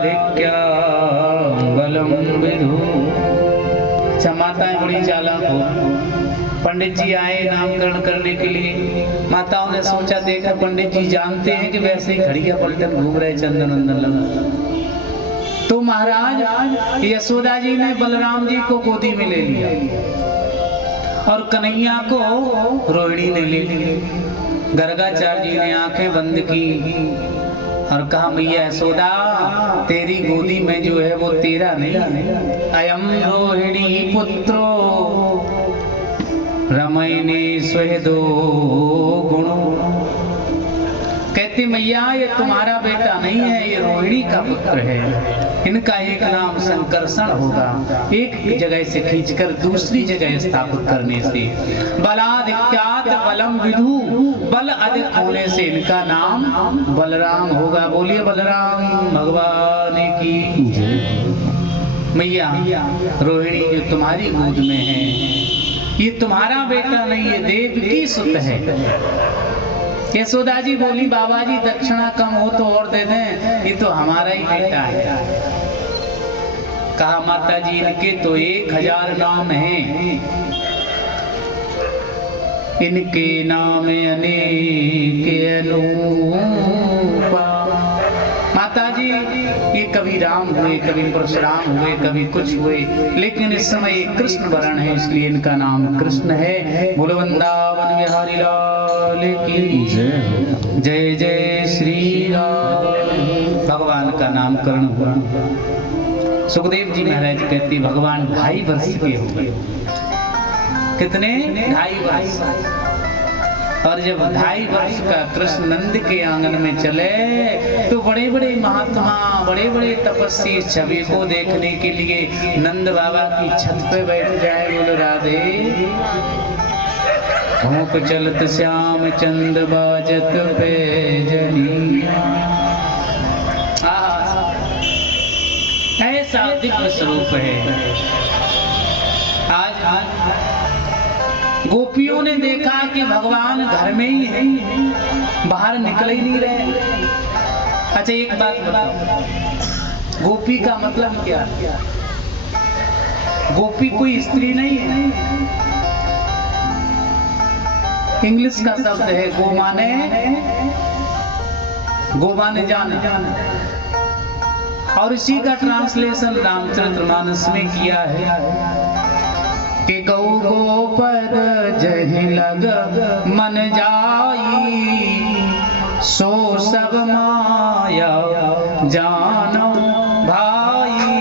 बलाधिक्या बलम विदु। अच्छा, माताएं बड़ी चालाक हो। पंडित जी आए नामकरण करने के लिए, माताओं ने सोचा देखा पंडित जी जानते हैं कि वैसे ही घड़िया पलटन घूम रहे, चंदन वंदन लगा। तो महाराज यशोदा जी ने बलराम जी को गोदी में ले लिया और कन्हैया को रोहिणी ने ले लिया। गर्गाचार्य जी ने आंखें बंद की और कहा मैया यशोदा तेरी गोदी में जो है वो तेरा नहीं है। अयम रोहिणी पुत्रो रमैने स्वेदो गुणो। कहती मैया ये तुम्हारा बेटा नहीं है, ये रोहिणी का पुत्र है। इनका एक नाम संकर्षण होगा, एक जगह से खींचकर दूसरी जगह स्थापित करने से। बलाधिक्यात बलम विदु, बल अधिक होने से इनका नाम बलराम होगा। बोलिए बलराम भगवान की जय। मैया रोहिणी जो तुम्हारी गोद में है ये तुम्हारा बेटा नहीं, ये देव की सुत है। यशोदा जी बोली बाबा जी दक्षिणा कम हो तो और दे दें, ये तो हमारा ही बेटा है। कहा माता जी इनके तो 1000 नाम हैं, इनके नाम अनेक अनूपा। माता जी ये कभी राम हुए, कभी परशुराम हुए, कभी कुछ हुए, लेकिन इस समय कृष्ण वर्ण है इसलिए इनका नाम कृष्ण है। बोलो वृंदावन बिहारी लाल की जय। जय जय श्री राम। भगवान का नामकरण हुआ। सुखदेव जी महाराज कहते भगवान 2.5 वर्ष के हो गए। कितने? 2.5 वर्ष। और जब 2.5 वर्ष का कृष्ण नंद के आंगन में चले तो बड़े बड़े महात्मा, बड़े बड़े तपस्वी छवि को देखने के लिए नंद बाबा की छत पे बैठ जाए। बोलो राधे। भोंक चलत श्याम चंद बाजत पे जनी। ऐसा दिव्य स्वरूप है। आज गोपियों ने देखा कि भगवान घर में ही है, बाहर निकल ही नहीं रहे। अच्छा एक बात बताओ, गोपी का मतलब क्या? गोपी कोई स्त्री नहीं है, इंग्लिश का शब्द है गो माने जाना। और इसी का ट्रांसलेशन रामचरितमानस में किया है कि गौ गोपद जहि लग मन जाई, सो सब माया जानो भाई।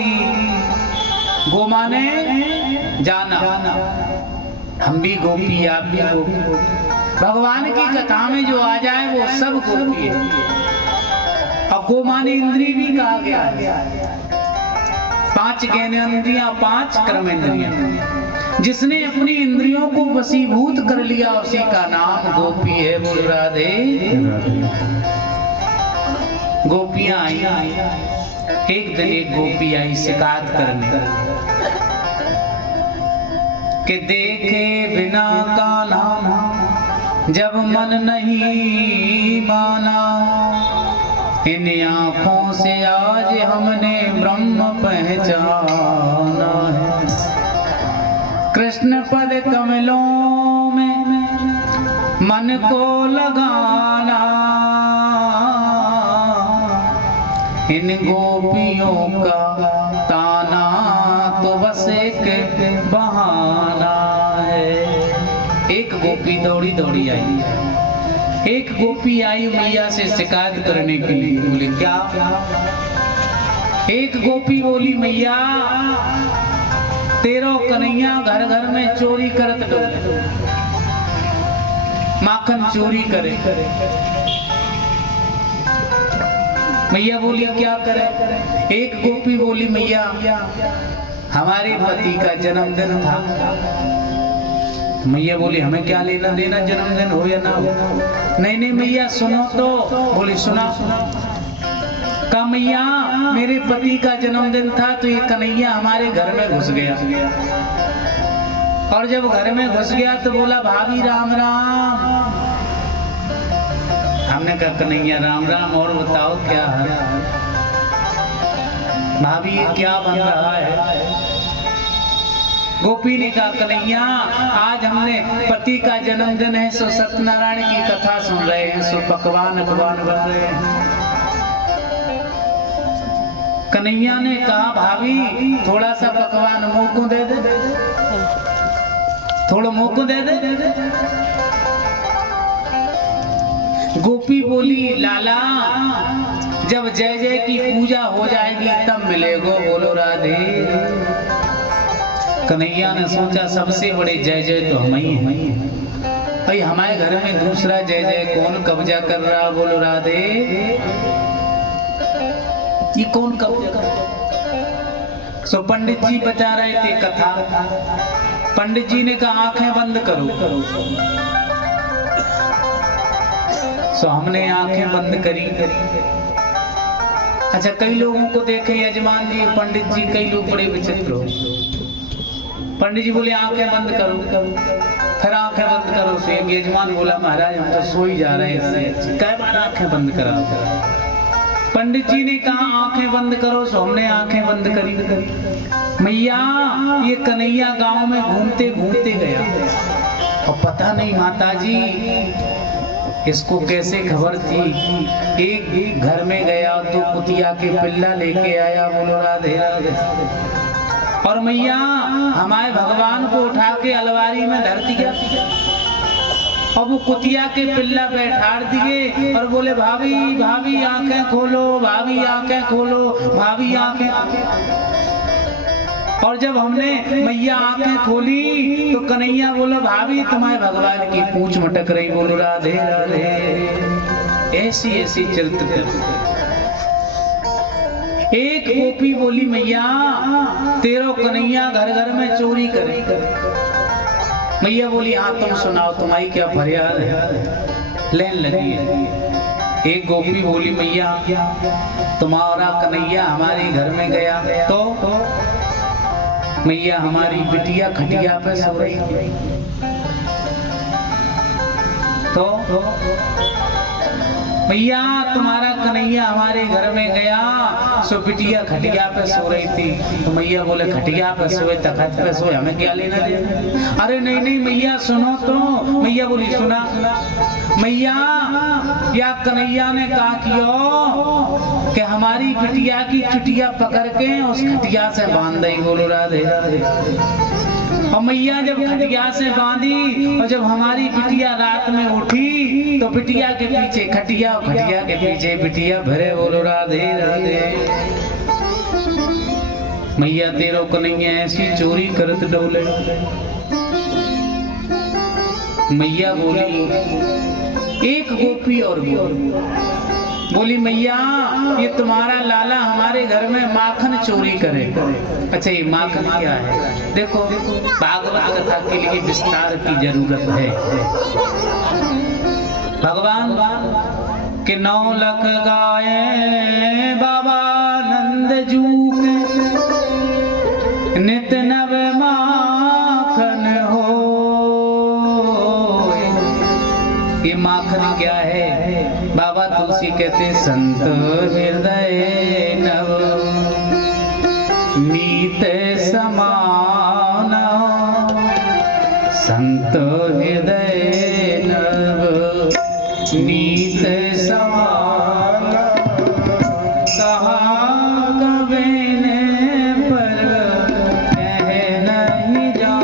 गो माने जाना, हम भी गोपी आप भी गोपी। भगवान की कथा में जो आ जाए वो सब गोपी है। अब गो माने इंद्रिय भी कहा गया है। 5 ज्ञानेंद्रियां, 5 कर्मेंद्रियां। जिसने अपनी इंद्रियों को वशीभूत कर लिया उसी का नाम गोपी है। बोल राधे। गोपियां आई। एक दिन एक गोपी आई शिकायत करने कि देखे बिना कान्हा जब मन नहीं माना, इन आंखों से आज हमने ब्रह्म पहचाना है। कृष्ण पद कमलों में मन को लगाना, इन गोपियों का ताना तो बस एक बहाना है। एक गोपी दौड़ी दौड़ी आई। एक गोपी आई मैया से शिकायत करने के लिए। बोले क्या? एक गोपी बोली मैया तेरो कन्हैया घर घर में चोरी करत दो, माखन चोरी करे। मैया बोली क्या करे? एक गोपी बोली मैया हमारे पति का जन्मदिन था। मैया बोली हमें क्या लेना देना जन्मदिन हो या ना हो। नहीं नहीं मैया सुनो तो। बोली सुना। कहा मैया मेरे पति का जन्मदिन था तो ये कन्हैया हमारे घर में घुस गया, और जब घर में घुस गया तो बोला भाभी राम राम। हमने कहा कन्हैया राम राम, और बताओ क्या है? भाभी ये क्या बन रहा है? गोपी ने कहा कन्हैया आज हमने पति का जन्मदिन है, सो सत्यनारायण की कथा सुन रहे हैं, सो पकवान अखबान बन रहे हैं। कन्हैया ने कहा भाभी थोड़ा सा पकवान मुंह को दे दे, थोड़ा मुंह को दे दे। गोपी बोली लाला जब जय जय की पूजा हो जाएगी तब मिलेगो, बोलो राधे। कन्हैया ने सोचा सबसे बड़े जय जय तो हम ही हैं भाई, हमारे घर में दूसरा जय जय कौन कब्जा कर रहा, बोलो राधे। ये कौन कब्जा कर रहा? सो पंडित जी बता रहे थे कथा। पंडित जी ने कहा आंखें बंद करो। सो हमने आंखें बंद करी। अच्छा कई लोगों को देखे यजमान जी पंडित जी, कई लोग बड़े विचित्र हो। पंडित जी बोले आंखें बंद करो, फिर आंखें बंद करो। तो एक यजमान बोला महाराज हम तो सो ही जा रहे हैं, कई बार आंखें बंद करा। पंडित जी ने कहा आंखें बंद करो, सो हमने आंखें बंद करी। मैया ये कन्हैया गांव में घूमते घूमते गया और पता नहीं माता जी इसको कैसे खबर थी, एक घर में गया तो कुतिया के पिल्ला लेके आया, बोलो राधे राधे। और मैया हमारे भगवान को उठा के अलमारी में धर दिया और वो कुतिया के पिल्ला बैठा दिए और बोले भाभी भाभी आंखें खोलो, भाभी आंखें खोलो, भाभी आंखें। और जब हमने मैया आंखें खोली तो कन्हैया बोला भाभी तुम्हारे भगवान की पूंछ मटक रही, बोलो राधे राधे। ऐसी ऐसी चरित्र। एक गोपी बोली मैया तेरो कन्हैया घर घर में चोरी करे। मैया बोली हाँ तुम सुनाओ तुम्हारी क्या फरियाद है। लेन लगी है। एक गोपी बोली मैया तुम्हारा कन्हैया हमारे घर में गया तो मैया हमारी बिटिया खटिया पे सो रही थी तो मैया तुम्हारा कन्हैया हमारे घर में गया, सो बिटिया खटिया पे सो रही थी। तो मैया बोले खटिया पे सोए तखत पे सोए हमें क्या लेना देना। अरे नहीं नहीं मैया सुनो तो। मैया बोली सुना। मैया या कन्हैया ने कहा कियो कि हमारी बिटिया की चुटिया पकड़ के उस खटिया से बांध दई, बोलो राधे राधे। और मैया जब खटिया से बांधी और जब हमारी बिटिया रात में उठी तो बिटिया के पीछे खटिया और खटिया के पीछे बिटिया भरे, बोलो राधे राधे। मैया तेरो कन्हैया ऐसी चोरी करत डोले। मैया बोली एक गोपी और बोली मैया ये तुम्हारा लाला हमारे घर में माखन चोरी करे। अच्छा ये माखन क्या है? देखो भागवत कथा के लिए विस्तार की जरूरत है। भगवान के 9 लख गाये बाबा नंद जू के नित नव माखन हो। ये माखन क्या है? बाबा तुलसी कहते संत हृदय नव नीत समान, संत हृदय नव नीत समान। कहा कबीर पर कह नहीं जा,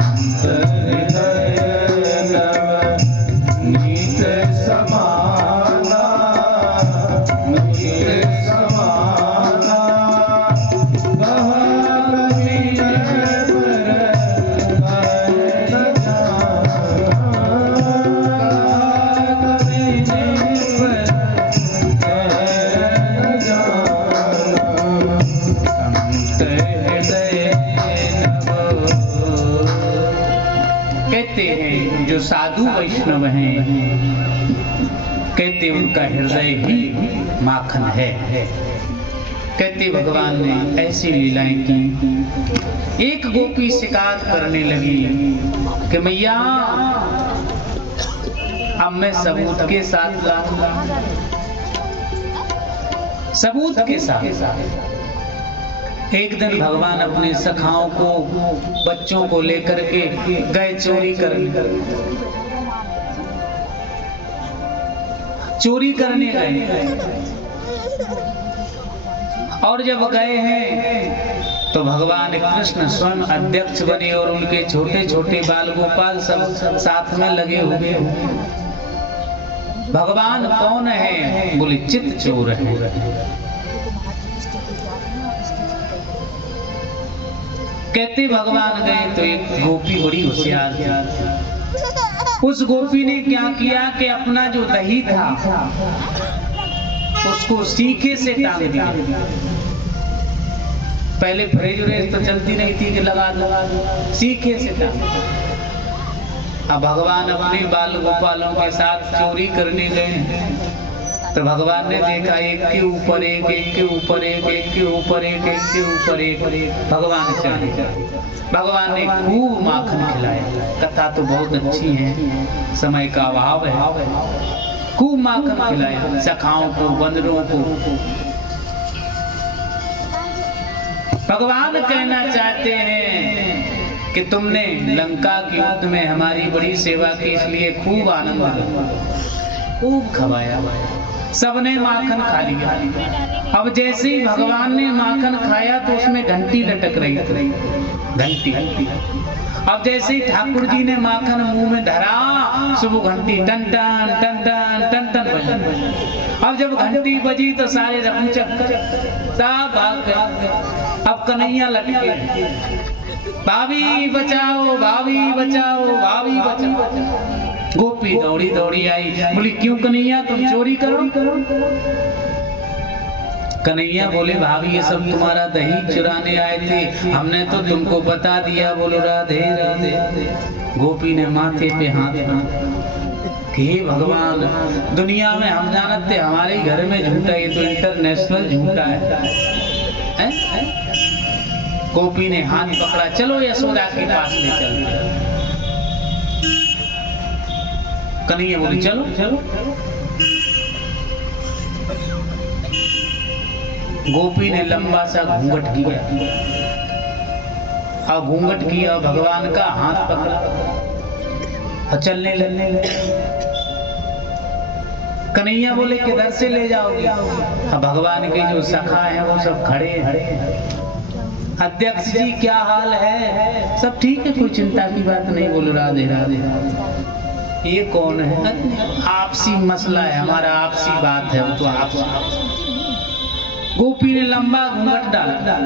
संत हृदय नव नीत समाना, नीत समाना। कहा कबीर पर कह न जाना, कबीर पर कह न जाना। संत हृदय नव कहते हैं जो साधु वैष्णव हैं कहते उनका हृदय ही माखन है। कहते भगवान ने ऐसी लीलाएं की। एक गोपी शिकायत करने लगी कि मैया अब मैं सबूत के साथ लाऊंगा। सबूत के साथ। एक दिन भगवान अपने सखाओं को, बच्चों को लेकर के गए चोरी करने गए। और जब गए हैं तो भगवान कृष्ण स्वयं अध्यक्ष बने और उनके छोटे छोटे बाल गोपाल सब साथ में लगे हुए। भगवान कौन है? बोले चित चोर है। कहते भगवान गए तो एक गोपी बड़ी होशियार थी। उस गोपी ने क्या किया कि अपना जो दही था उसको सीखे से टांग दिया। पहले फ्रिज तो चलती नहीं थी कि लगा दो, सीखे से टांग। अब भगवान अपने बाल गोपालों के साथ चोरी करने गए तो भगवान ने देखा एक के ऊपर एक, एक के ऊपर एक, एक के ऊपर एक, एक के ऊपर एक। भगवान चढ़े। भगवान ने खूब माखन खिलाया। कथा तो बहुत अच्छी है, समय का अभाव है। खूब माखन खिलाया सखाओं को, बंदरों को। भगवान कहना चाहते हैं कि तुमने लंका के युद्ध में हमारी बड़ी सेवा की, इसलिए खूब आनंद लिया, खूब खवाया। सबने माखन खा लिया। अब जैसे ही भगवान ने माखन खाया तो उसमें घंटी लटक रही थी, घंटी। अब जैसे ही ठाकुर जी ने माखन मुंह में धरा, सुबह घंटी टन टन टन टन टन टन बजी। अब जब घंटी बजी तो सारे रघुचक सब भाग गए। अब कन्हैया लटके, भाभी बचाओ, भाभी बचाओ, भाभी बचाओ। गोपी दौड़ी दौड़ी आई, बोली क्यों कन्हैया तुम चोरी करो? कन्हैया बोले भाभी ये सब तुम्हारा दही चुराने आए थे, हमने तो तुमको बता दिया। बोलो राधे राधे। गोपी ने माथे पे हाथ रखा, हे भगवान, दुनिया में हम जानते हमारे घर में झूठा, ये तो इंटरनेशनल झूठा है? गोपी ने हाथ पकड़ा, चलो यशोदा के पास ले चलते। कन्हैया बोली चलो चलो। गोपी ने लंबा सा घूंघट किया, और घूंघट किया, भगवान का हाथ पकड़ा और चलने लगने। कन्हैया बोले किधर से ले जाओगे? अब भगवान के जो सखा हैं वो सब खड़े हैं। अध्यक्ष जी क्या हाल है? सब ठीक है, कोई चिंता की बात नहीं। बोलो राधे राधे। ये कौन है? आपसी मसला है हमारा, आपसी बात है, वो तो आपसी। गोपी ने लंबा घूंघट डाला।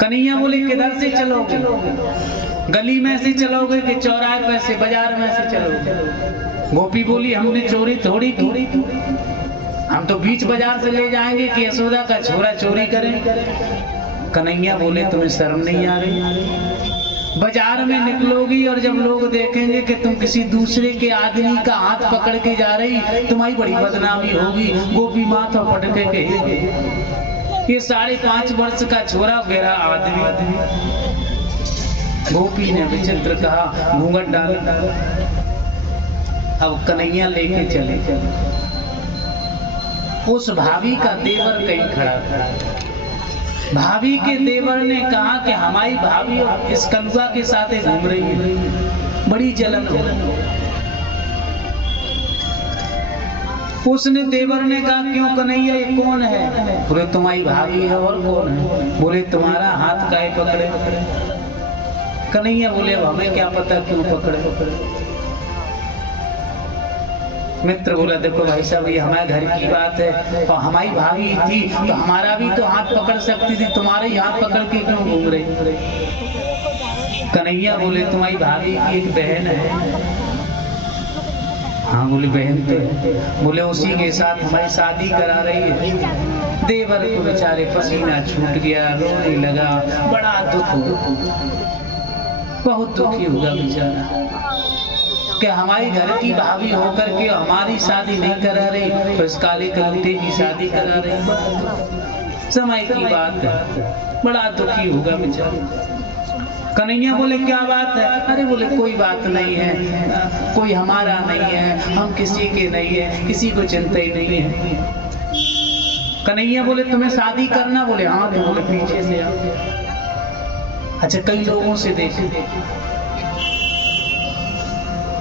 कन्हैया बोले किधर से चलोगे? गली में से चलोगे कि चौराहे पे से, बाजार में से चलोगे? गोपी बोली हमने चोरी थोड़ी की, हम तो बीच बाजार से ले जाएंगे कि यशोदा का छोरा चोरी करें। कन्हैया बोले तुम्हें शर्म नहीं आ रही? बाजार में निकलोगी और जब लोग देखेंगे कि तुम किसी दूसरे के आदमी का हाथ पकड़ के जा रही, तुम्हारी बड़ी बदनामी होगी। गोपी माथा पटके के ये 5.5 वर्ष का छोरा मेरा आदमी। गोपी ने विचित्र कहा, घूंघट डाल। अब कन्हैया लेके चले। उस भाभी का देवर कहीं खड़ा था। भाभी के देवर ने कहा कि हमारी भाभी इस कलुआ के साथ घूम रही है, बड़ी जलन हो। उसने देवर ने कहा क्यों कन्हैया ये कौन है? बोले तुम्हारी भाभी है, और कौन है? बोले तुम्हारा हाथ काहे पकड़े? कन्हैया बोले अब हमें क्या पता क्यों पकड़े। मित्र बोला देखो भाई साहब, ये हमारे घर की बात है, और हमारी भाभी थी तो हमारा भी तो हाथ पकड़ सकती थी, तुम्हारे हाथ पकड़ के क्यों घूम रही? कन्हैया बोले तुम्हारी भाभी की एक बहन है। हाँ बोले बहन तो है। बोले उसी के साथ हमारी शादी करा रही है। देवर को बेचारे पसीना छूट गया, रोने लगा, बड़ा दुख हुआ, बहुत दुखी हुआ बेचारा कि हमारी घर की भाभी होकर के हमारी शादी नहीं करा रही, तो इस काले कलूटे की शादी करा रही। समय की बात है, बड़ा दुखी होगा बेचारा। कन्हैया बोले क्या बात है? अरे बोले कोई बात नहीं है, कोई हमारा नहीं है, हम किसी के नहीं है, किसी को चिंता ही नहीं है। कन्हैया बोले तुम्हें शादी करना? बोले हाँ। तो बोले पीछे से आ। अच्छा कई लोगों से देखे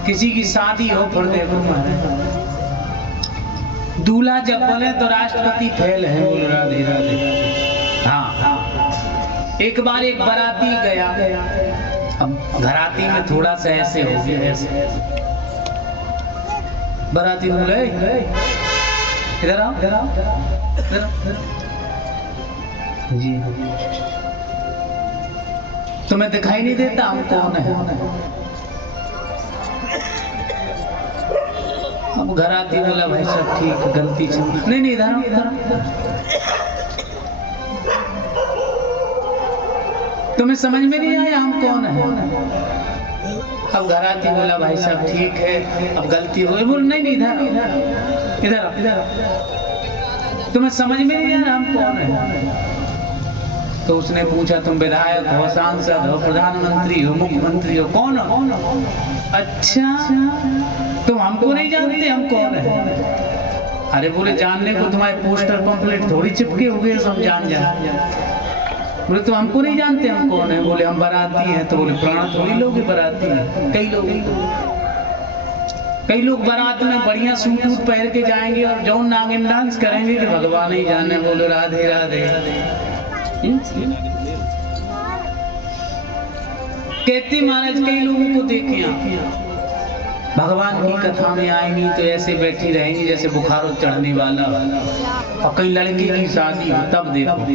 किसी की शादी हो फिर देखो दूल्हा जब बने तो राष्ट्रपति फेल है। बोल राधे राधे। हाँ एक बार एक बाराती गया, अब घराती में थोड़ा सा ऐसे हो गया, ऐसे बाराती बोले इधर आओ इधर आओ इधर आओ जी, तुम्हें दिखाई नहीं देता हम कौन है? अब घराती बोला भाई सब ठीक, गलती से नहीं नहीं इधर आओ इधर आओ। तुम्हें समझ में नहीं आया हम कौन है? अब घराती बोला भाई साहब ठीक है, अब गलती हो गई। बोल नहीं नहीं इधर इधर इधर, तुम्हें समझ में नहीं आया हम कौन है? तो उसने पूछा तुम विधायक हो, सांसद हो, प्रधानमंत्री हो, मुख्यमंत्री हो, कौन हो? अच्छा तुम हमको नहीं जानते हम कौन है? अरे बोले जानने को तुम्हारे पोस्टर पंपलेट थोड़ी चिपके हो गए सब जान जाए। बोले तो हमको नहीं जानते हम कौन है? बोले हम बाराती हैं। तो बोले प्राण थोड़ी लोग बाराती हैं, कई लोग बारात में बढ़िया सूट वूट पहन के जाएंगे और जौन नागिन डांस करेंगे कि भगवान ही जाने। बोले राधे राधे। कहते महाराज कई लोगों को देखे भगवान की कथा में आएंगी तो ऐसे बैठी रहेंगी जैसे बुखार चढ़ने वाला, और कई लड़की की शादी हो तब देखो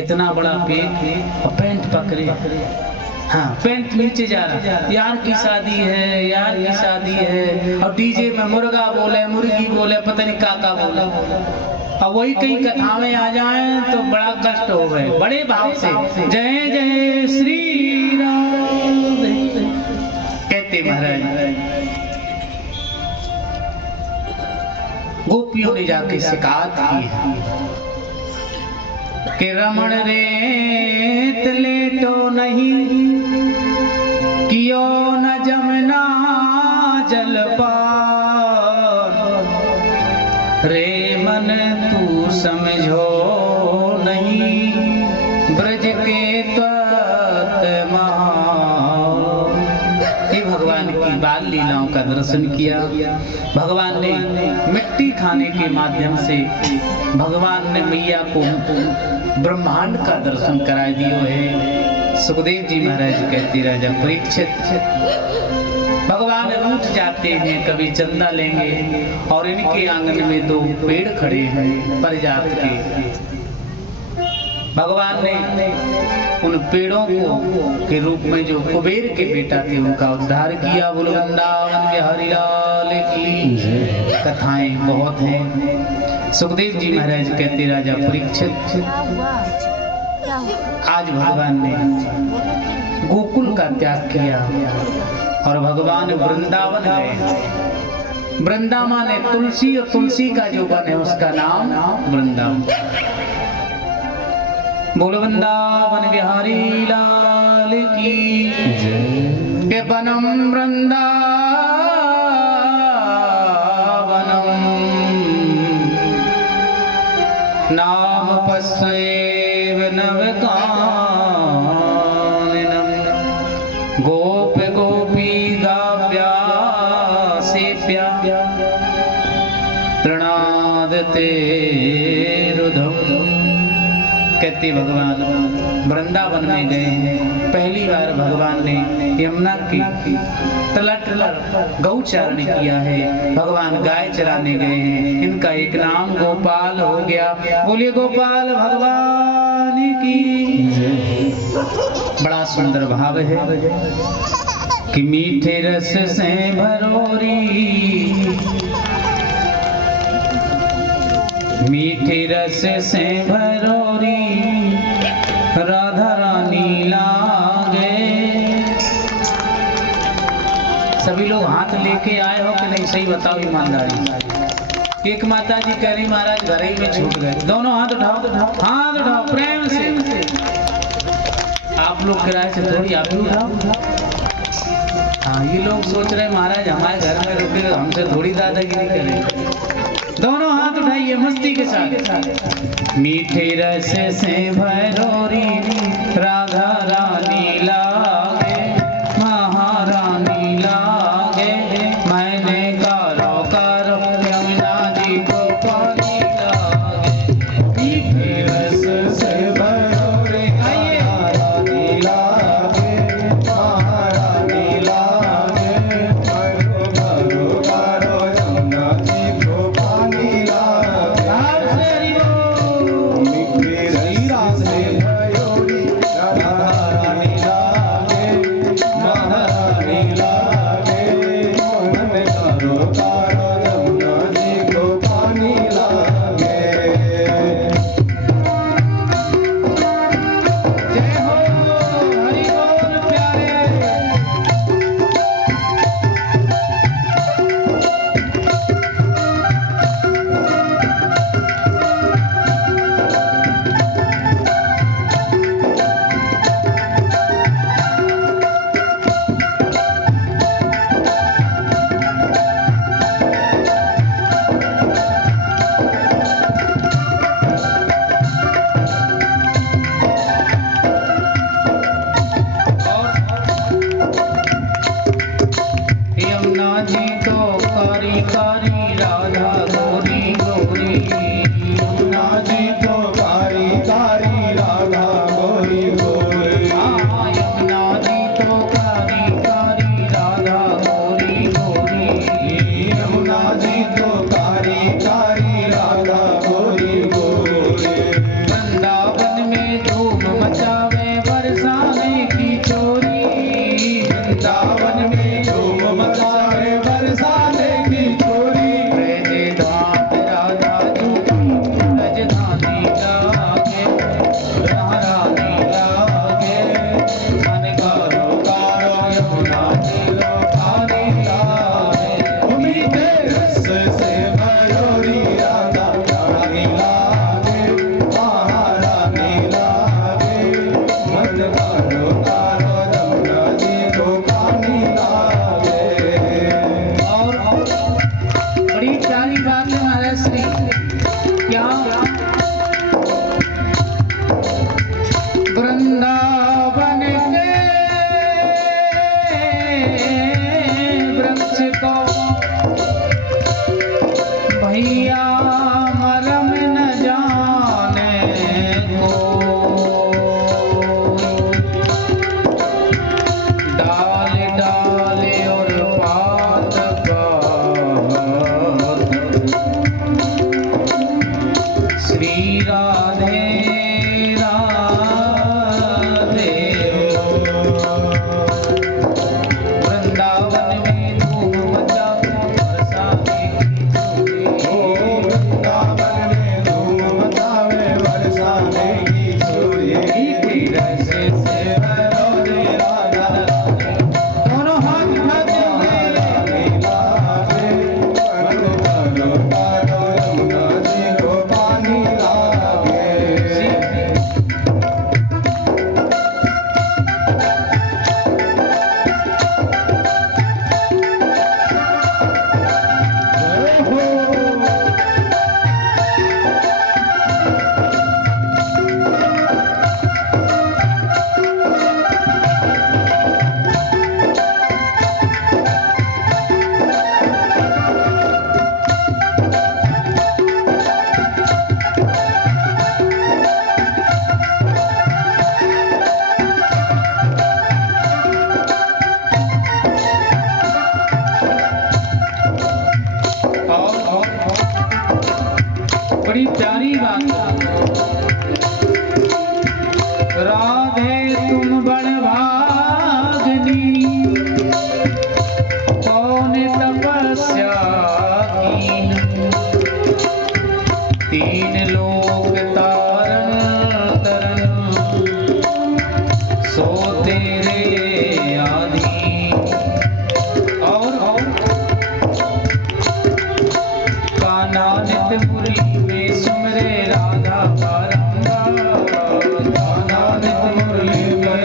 इतना बड़ा पेट और पैंट पकड़े, हाँ पैंट नीचे जा रहा, यार की शादी है, यार की शादी है, और डीजे में मुर्गा बोले, मुर्गी बोले, पता नहीं काका बोले। और वही कई कथा में आ जाए तो बड़ा कष्ट हो गए। बड़े भाव से जय जय श्री राम कहते महाराज। गोपियों ने जाके शिकायत की है कि रमण रेत लेटो नहीं, कियो न जमुना जलपान, रे मन तू समझो नहीं, ब्रज के त्वत महान। ये भगवान की बाल लीलाओं का दर्शन किया। भगवान ने मिट्टी खाने के माध्यम से भगवान ने मैया को ब्रह्मांड का दर्शन करा दियो है। सुखदेव जी महाराज कहते राजा परीक्षित भगवान रूठ जाते हैं, कभी चंदा लेंगे और इनके आंगन में दो पेड़ खड़े हैं परिजात के। भगवान ने उन पेड़ों को के रूप में जो कुबेर के बेटा थे उनका उद्धार किया। बोलो वृंदावन बिहारी लाल की। कथाएं बहुत हैं। सुखदेव जी महाराज कहते राजा परीक्षित आज भगवान ने गोकुल का त्याग किया और भगवान वृंदावन गए। वृंदावन है तुलसी, और तुलसी का जो वन है उसका नाम वृंदावन। बोलो वृंदावन बिहारी लाल की। के वनम वृंदावनम नाम पश्येव नवकाननम, गोप गोपी गाव्या सेव्या तृणादते रुधम। कहते भगवान वृंदावन में गए हैं। पहली बार भगवान ने यमुना की तलट गौचारण किया है। भगवान गाय चराने गए हैं। इनका एक नाम गोपाल हो गया। बोलिए गोपाल भगवान की। बड़ा सुंदर भाव है कि मीठे रस से भरोरी, मीठे रस से भरोरी राधा रानी लागे। सभी लोग हाथ लेके आए हो कि नहीं? सही बताओ ईमानदारी। एक माता जी कह रही महाराज घर ही में छूट गए। दोनों हाथ उठाओ, हाथ उठाओ प्रेम से। आप लोग किराए से थोड़ी आप लोग उठाओ। हाँ, ये लोग सोच रहे महाराज हमारे घर में रुके हमसे थोड़ी दादागिरी करें। दोनों हाथ उठाइए मस्ती के साथ। मीठे रस से भरोरी राधा रानी लागे, महारानी लागे, मैंने कारो कारो यमुना जी को पानी लागे। मीठे रस से भरोरी रानी लागे, महारानी लागे, कारो कारो यमुना जी को पानी लागे। बड़ी प्यारी बात। राधे तुम बड़भागनी, कौन तपस्या कीन, तीन लोक तारन तरन, सो तेरे आधीन। और कान्हा नित मुरली में सुमरे राधा बारंबार, कान्हा नित मुरली में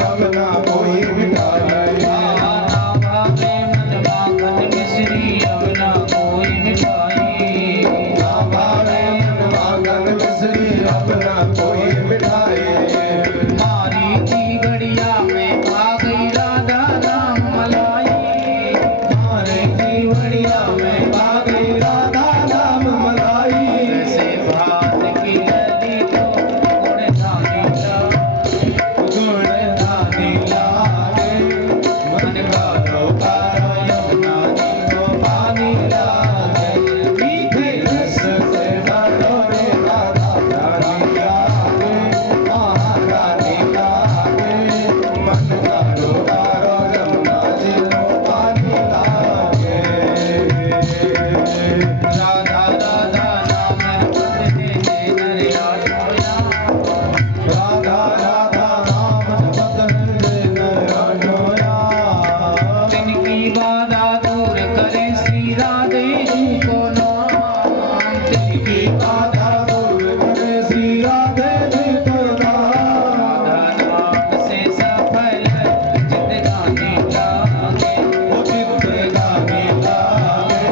अपना कोई मिठाई। ना भावे मन माखन मिश्री अपना कोई मिठाई। ना भावे मन माखन मिश्री अपना कोई मिठाई। मारी थी गड़िया में आ गई राधा नाम मलाई। मारे की बढ़िया में आ गई राधा नाम मलाई। ऐसे भात की लली को गुड़ धानी ला। गुण धानी लागे मन कारो कारो यमुना जी को पानी लागे। मीठे रस से भरोरे राधा रानी लागे। महारानी लागे मन कारो कारो यमुना जी को पानी लागे। राधा राधा नाम जपते नर आठोया। राधा राधा नाम जपत नर आठोया। तिनकी बाधा दूर करे श्री राधे जी को नाम। तिनकी बाधा दूर करे श्री राधे जी को नाम। राधा नाम से सफल जिंदगानी लागे। उचित गाने लागे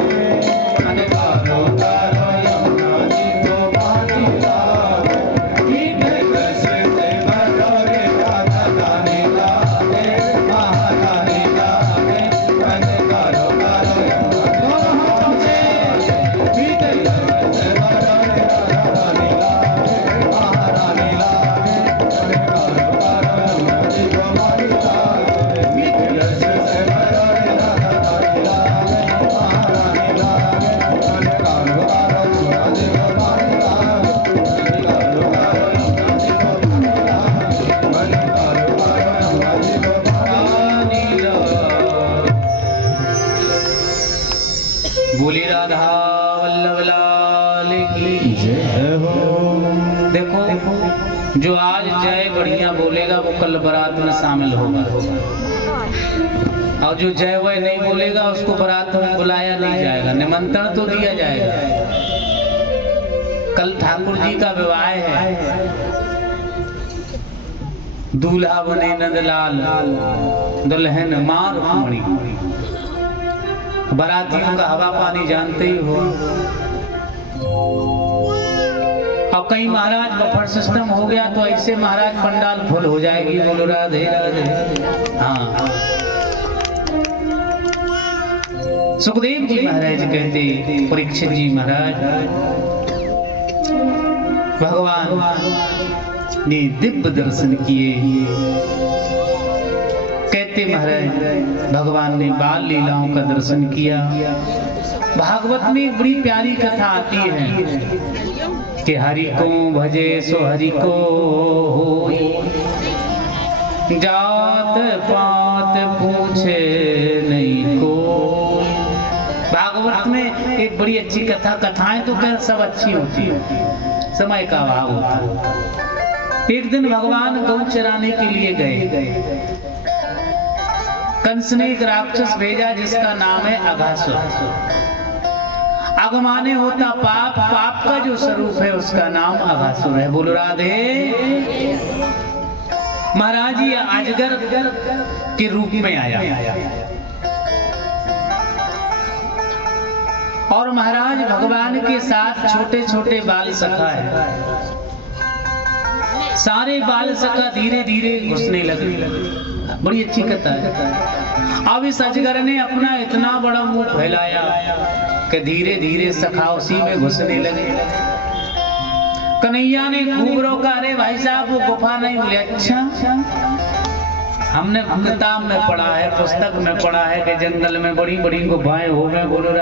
मन कारो कारो यमुना जी को पानी लागे। मीठे रस से भरोरे राधा रानी लागे। महारानी लागे मन कारो कारो यमुना जी को पानी लागे। मीठे रस से भरोरे राधा रानी लागे। महारानी लागे मन कारो कारो यमुना जी को पानी लागे। मीठे रस से भरोरे राधा रानी लागे। महारानी लागे मन कारो कारो यमुना जी को पानी लागे। मन कारो कारो यमुना जी को पानी लागे। मन कारो कारो यमुना जी को पानी बोली राधा वल्लभ लाल की जय हो। देखो जो आज जय बढ़िया बोलेगा वो कल बारात में शामिल होगा, और जो जय वय नहीं बोलेगा उसको बारात में बुलाया नहीं जाएगा, निमंत्रण तो दिया जाएगा। कल ठाकुर जी का विवाह है, दूल्हा बने नंदलाल दुल्हन मां रुक्मणी। बारातियों का हवा पानी जानते ही हो। और कहीं महाराज बफर सिस्टम हो गया तो ऐसे महाराज पंडाल फुल हो जाएगी। बोलो राधे राधे। हाँ, सुखदेव जी महाराज कहते परीक्षित जी महाराज भगवान ने दिव्य दर्शन किए। कहते महाराज भगवान ने बाल लीलाओं का दर्शन किया। भागवत में एक बड़ी प्यारी कथा आती है कि हरि को भजे सो हरि को होई, जात पात पूछे नहीं को। भागवत में एक बड़ी अच्छी कथा, कथाएं तो खैर सब अच्छी होती है, समय का अभाव होता है। एक दिन भगवान गौ चराने के लिए गए। कंस ने एक राक्षस भेजा जिसका नाम है अघासुर। अगमाने होता पाप, पाप का जो स्वरूप है उसका नाम अघासुर है। बोलो राधे। महाराज ये अजगर के रूप में आया और महाराज भगवान के साथ छोटे छोटे बाल सखा है। सारे बाल सखा धीरे धीरे घुसने लगे। बड़ी अच्छी कथा है। अब इस अजगर ने अपना इतना बड़ा मुंह फैलाया कि धीरे धीरे सखा उसी में घुसने लगे। कन्हैया ने खूब रोका, अरे भाई साहब वो गुफा नहीं। बोले अच्छा, हमने किताब में पढ़ा है, पुस्तक में पढ़ा है कि जंगल में बड़ी बड़ी गुफाएं हो गए। बोलो